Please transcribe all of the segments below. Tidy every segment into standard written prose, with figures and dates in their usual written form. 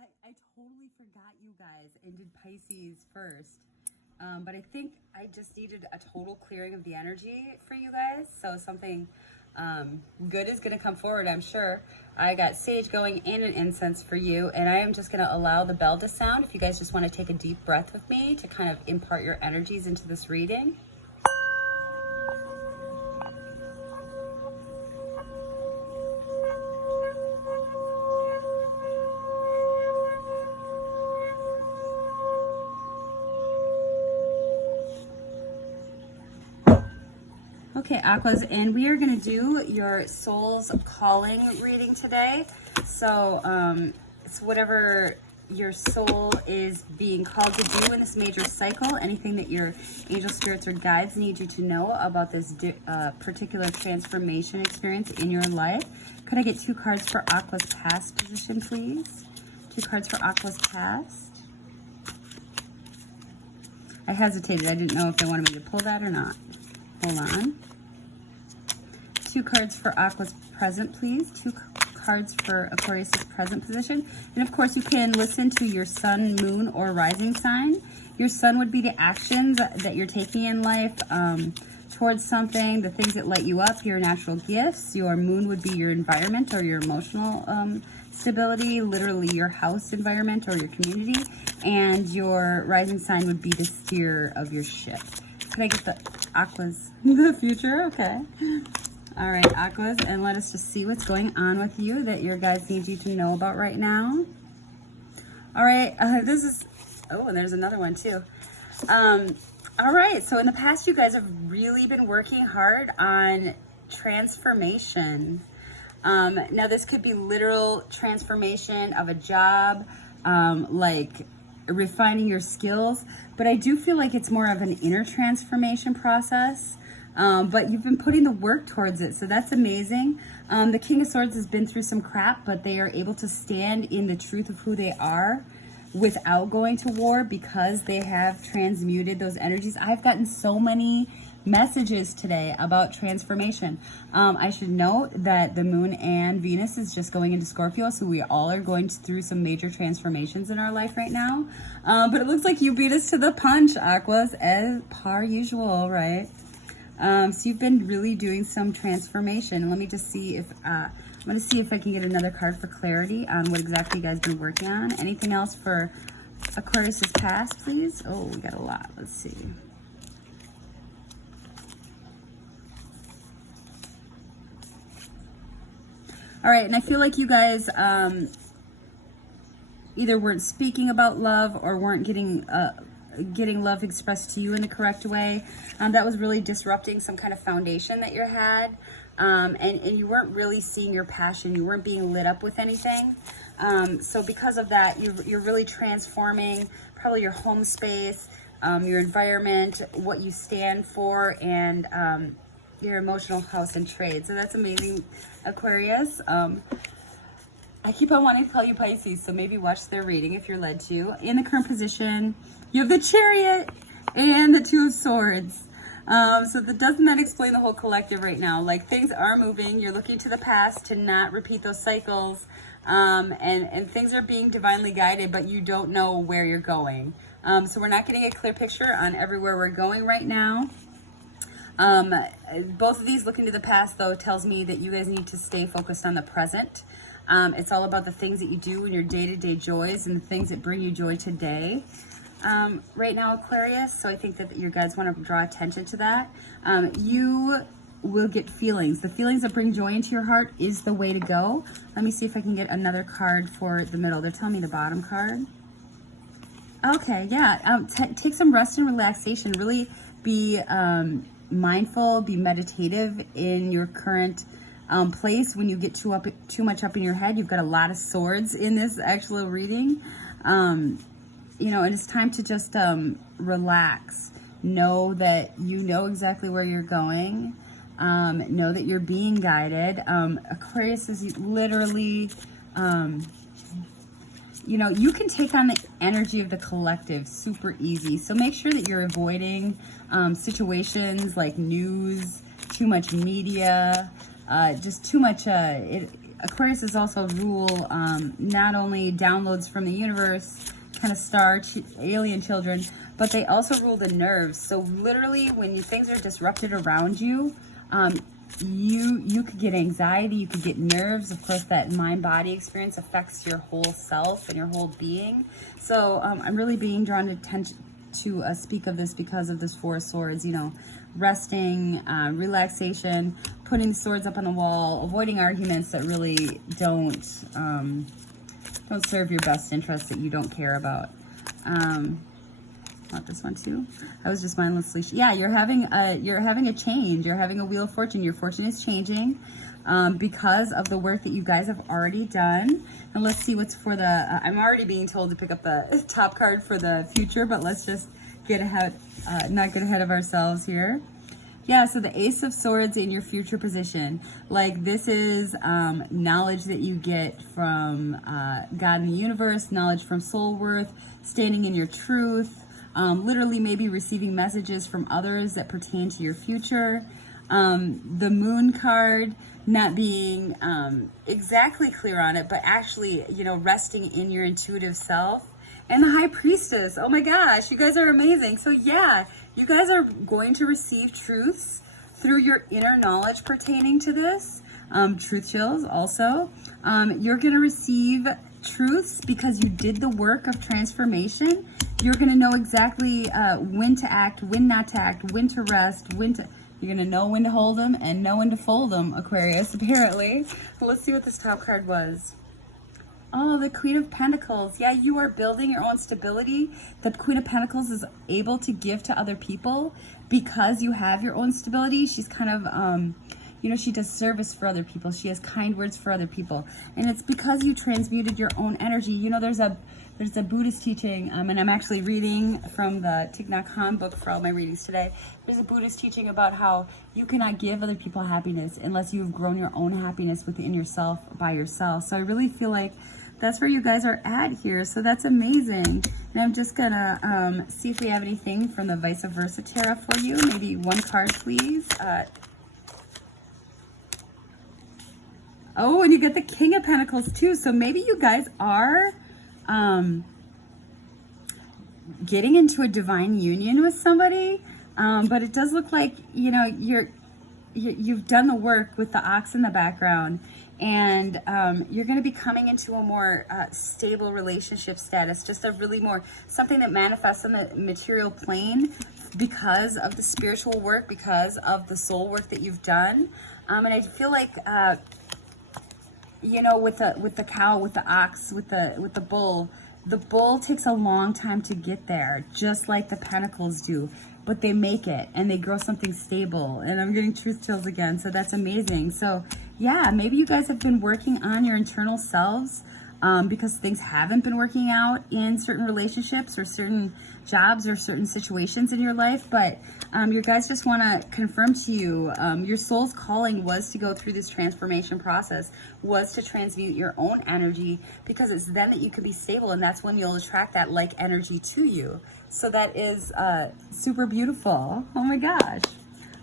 I totally forgot you guys and did Pisces first. But I think I just needed a total clearing of the energy for you guys. So something good is going to come forward, I'm sure. I got sage going and an incense for you. And I am just going to allow the bell to sound. If you guys just want to take a deep breath with me to kind of impart your energies into this reading. Okay, Aquas, and we are going to do your soul's calling reading today. So, it's whatever your soul is being called to do in this major cycle, anything that your angel spirits or guides need you to know about this particular transformation experience in your life. Could I get 2 cards for Aqua's past position, please? 2 cards for Aqua's past. I hesitated. I didn't know if they wanted me to pull that or not. Hold on. 2 cards for Aqua's present, please. 2 cards for Aquarius' present position. And of course, you can listen to your sun, moon, or rising sign. Your sun would be the actions that you're taking in life towards something, the things that light you up, your natural gifts. Your moon would be your environment or your emotional stability, literally your house environment or your community. And your rising sign would be the steer of your ship. Can I get the Aquas? The future? Okay. All right, Aquas, and let us just see what's going on with you that your guides need you to know about right now. All right, this is, oh, and there's another one too. All right, so in the past, you guys have really been working hard on transformation. Now, this could be literal transformation of a job, like refining your skills, but I do feel like it's more of an inner transformation process. But you've been putting the work towards it, so that's amazing. The King of Swords has been through some crap, but they are able to stand in the truth of who they are without going to war because they have transmuted those energies. I've gotten so many messages today about transformation. I should note that the moon and Venus is just going into Scorpio, so we all are going through some major transformations in our life right now. But it looks like you beat us to the punch, Aquas, as per usual, right? So you've been really doing some transformation. Let me just see if, I'm going to see if I can get another card for clarity on what exactly you guys been working on. Anything else for Aquarius' past, please? Oh, we got a lot. Let's see. All right, and I feel like you guys either weren't speaking about love or weren't getting love expressed to you in the correct way. That was really disrupting some kind of foundation that you had. And you weren't really seeing your passion. You weren't being lit up with anything. So because of that, you're really transforming probably your home space, your environment, what you stand for, and your emotional house and trade. So that's amazing, Aquarius. I keep on wanting to call you Pisces, so maybe watch their reading if you're led to. In the current position, you have the Chariot and the 2 of Swords. So doesn't that explain the whole collective right now? Like, things are moving. You're looking to the past to not repeat those cycles. And things are being divinely guided, but you don't know where you're going. So we're not getting a clear picture on everywhere we're going right now. Both of these, looking to the past, though, tells me that you guys need to stay focused on the present. It's all about the things that you do in your day-to-day joys and the things that bring you joy today. Right now, Aquarius, so I think that your guides want to draw attention to that. You will get feelings. The feelings that bring joy into your heart is the way to go. Let me see if I can get another card for the middle. They're telling me the bottom card. Okay, yeah. Take some rest and relaxation. Really be mindful, be meditative in your current place. When you get too much up in your head, you've got a lot of swords in this actual reading. You know, and it's time to just relax. Know that you know exactly where you're going. Know that you're being guided. Aquarius is literally, you know, you can take on the energy of the collective super easy. So make sure that you're avoiding situations like news, too much media, just too much Aquarius also rule not only downloads from the universe, kind of alien children, but they also rule the nerves. So literally when things are disrupted around you, you could get anxiety, you could get nerves. Of course, that mind-body experience affects your whole self and your whole being. So I'm really being drawn to speak of this because of this Four of Swords, you know, resting, relaxation, putting the swords up on the wall, avoiding arguments that really don't serve your best interests, that you don't care about. Want this one too? I was just mindlessly. Yeah, you're having a change. You're having a wheel of fortune. Your fortune is changing because of the work that you guys have already done. And let's see what's for the. I'm already being told to pick up the top card for the future, but let's just get ahead, not get ahead of ourselves here. Yeah, so the Ace of Swords in your future position. Like, this is knowledge that you get from God and the universe, knowledge from soul worth, standing in your truth, literally maybe receiving messages from others that pertain to your future. The Moon card, not being exactly clear on it, but actually, you know, resting in your intuitive self. And the High Priestess, oh my gosh, you guys are amazing. So yeah, you guys are going to receive truths through your inner knowledge pertaining to this. Truth chills also. You're going to receive truths because you did the work of transformation. You're going to know exactly when to act, when not to act, when to rest, you're going to know when to hold them and know when to fold them, Aquarius, apparently. Let's see what this top card was. Oh, the Queen of Pentacles. Yeah, you are building your own stability. The Queen of Pentacles is able to give to other people because you have your own stability. She's kind of, you know, she does service for other people. She has kind words for other people. And it's because you transmuted your own energy. You know, there's a Buddhist teaching, and I'm actually reading from the Thich Nhat Hanh book for all my readings today. There's a Buddhist teaching about how you cannot give other people happiness unless you've grown your own happiness within yourself by yourself. So I really feel like that's where you guys are at here. So that's amazing. And I'm just gonna see if we have anything from the Vice Versa Tarot for you. Maybe one card, please. Oh, and you get the King of Pentacles too. So maybe you guys are getting into a divine union with somebody, but it does look like, you know, you've done the work with the ox in the background, and you're going to be coming into a more stable relationship status, just a really more something that manifests on the material plane because of the spiritual work, because of the soul work that you've done. And I feel like you know, with the cow, with the ox, with the bull takes a long time to get there, just like the pentacles do, but they make it and they grow something stable. And I'm getting truth chills again, so that's amazing. So yeah, maybe you guys have been working on your internal selves because things haven't been working out in certain relationships or certain jobs or certain situations in your life, but you guys just want to confirm to you, your soul's calling was to go through this transformation process, was to transmute your own energy, because it's then that you can be stable, and that's when you'll attract that like energy to you. So that is super beautiful. Oh my gosh.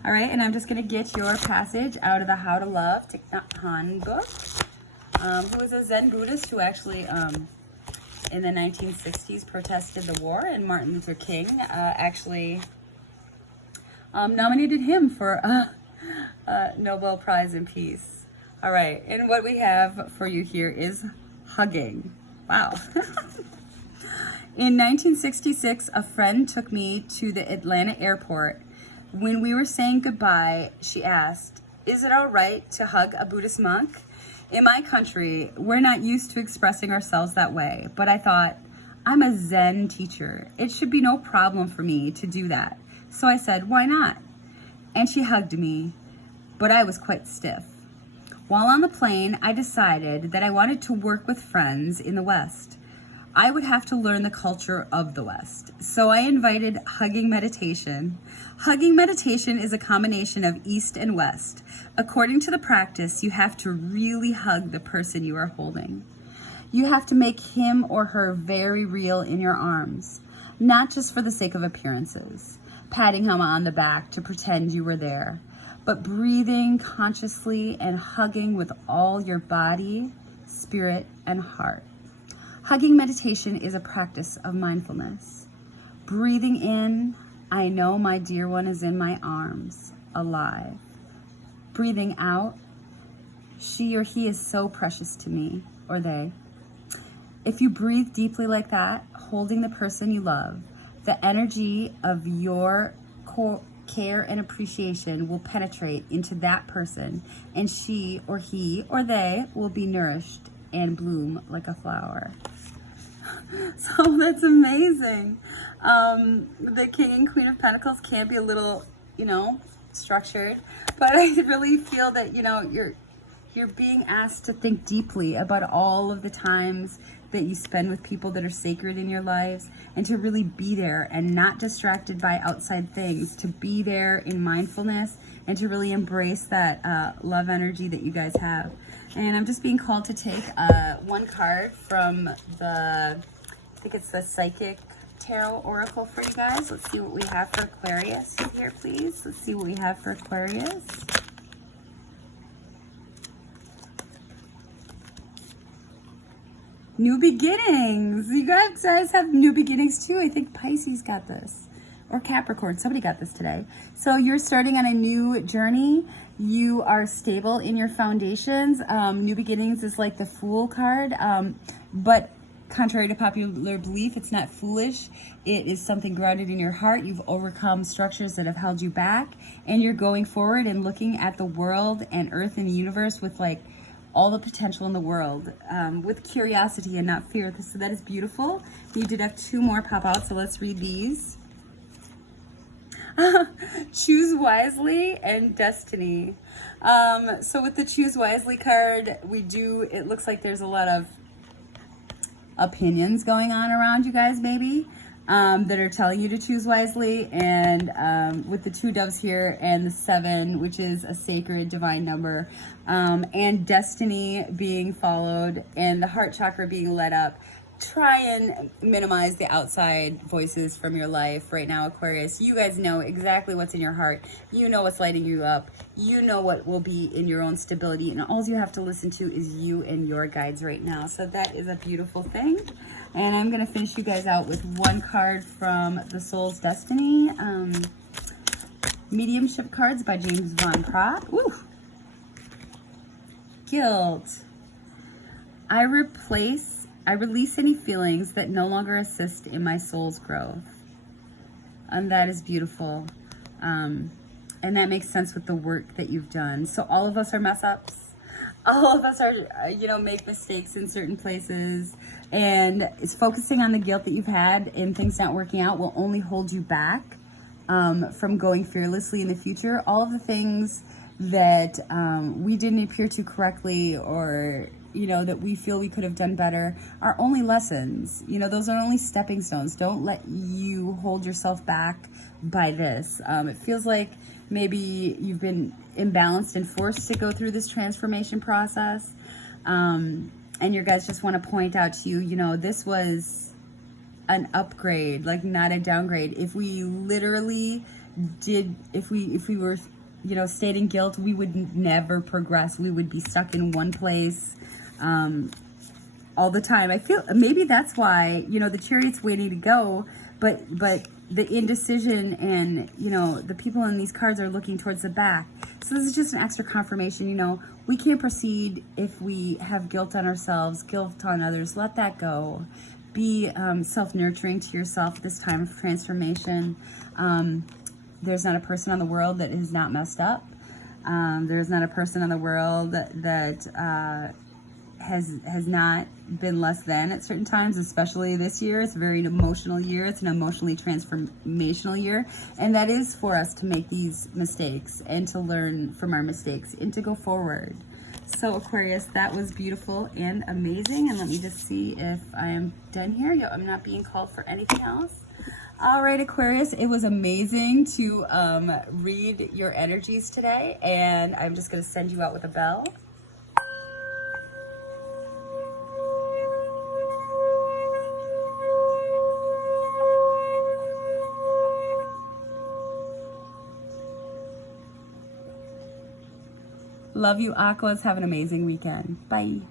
All right, and I'm just going to get your passage out of the How to Love Thich Nhat Hanh book. Who was a Zen Buddhist who actually in the 1960s protested the war, and Martin Luther King actually nominated him for a Nobel Prize in Peace. All right, and what we have for you here is hugging. Wow. In 1966, a friend took me to the Atlanta airport. When we were saying goodbye, she asked, "Is it all right to hug a Buddhist monk?" In my country, we're not used to expressing ourselves that way, but I thought, I'm a Zen teacher. It should be no problem for me to do that. So I said, why not? And she hugged me, but I was quite stiff. While on the plane, I decided that I wanted to work with friends in the West. I would have to learn the culture of the West. So I invited hugging meditation. Hugging meditation is a combination of East and West. According to the practice, you have to really hug the person you are holding. You have to make him or her very real in your arms, not just for the sake of appearances, patting him on the back to pretend you were there, but breathing consciously and hugging with all your body, spirit, and heart. Hugging meditation is a practice of mindfulness. Breathing in, I know my dear one is in my arms, alive. Breathing out, she or he is so precious to me, or they. If you breathe deeply like that, holding the person you love, the energy of your care and appreciation will penetrate into that person, and she or he or they will be nourished and bloom like a flower. So that's amazing. The King and Queen of Pentacles can be a little, structured, but I really feel that, you're being asked to think deeply about all of the times that you spend with people that are sacred in your lives, and to really be there and not distracted by outside things, to be there in mindfulness and to really embrace that love energy that you guys have. And I'm just being called to take one card from the, I think it's the Psychic Tarot Oracle for you guys. Let's see what we have for Aquarius here, please. Let's see what we have for Aquarius. New beginnings. You guys have new beginnings too. I think Pisces got this, or Capricorn. Somebody got this today. So you're starting on a new journey. You are stable in your foundations. New beginnings is like the Fool card, but contrary to popular belief, it's not foolish. It is something grounded in your heart. You've overcome structures that have held you back, and you're going forward and looking at the world and Earth and the universe with like all the potential in the world, with curiosity and not fear. So that is beautiful. You did have two more pop out, so let's read these. Choose wisely and destiny. So with the choose wisely card, it looks like there's a lot of opinions going on around you guys, maybe, that are telling you to choose wisely. And with the two doves here and the 7, which is a sacred divine number, and destiny being followed and the heart chakra being lit up, try and minimize the outside voices from your life right now, Aquarius. You guys know exactly what's in your heart. You know what's lighting you up. You know what will be in your own stability, and all you have to listen to is you and your guides right now. So that is a beautiful thing. And I'm going to finish you guys out with one card from the Soul's Destiny. Mediumship cards by James Von Pratt. Woo! Guilt. I release any feelings that no longer assist in my soul's growth. And that is beautiful. And that makes sense with the work that you've done. So all of us are mess ups. All of us are, make mistakes in certain places. And it's focusing on the guilt that you've had and things not working out will only hold you back from going fearlessly in the future. All of the things that we didn't appear to correctly, or that we feel we could have done better, are only lessons. Those are only stepping stones. Don't let you hold yourself back by this. It feels like maybe you've been imbalanced and forced to go through this transformation process. And your guys just want to point out to you, this was an upgrade, like not a downgrade. If we literally if we were, stayed in guilt, we would never progress. We would be stuck in one place all the time. I feel maybe that's why, the Chariot's waiting to go, but the indecision and, the people in these cards are looking towards the back. So this is just an extra confirmation, we can't proceed if we have guilt on ourselves, guilt on others. Let that go. Be self-nurturing to yourself at this time of transformation. There's not a person on the world that is not messed up. There's not a person in the world that has not been less than at certain times, especially this year. It's a very emotional year. It's an emotionally transformational year. And that is for us to make these mistakes and to learn from our mistakes and to go forward. So Aquarius, that was beautiful and amazing. And let me just see if I am done here. Yo, I'm not being called for anything else. All right, Aquarius, it was amazing to read your energies today. And I'm just going to send you out with a bell. Love you, Aquas. Have an amazing weekend. Bye.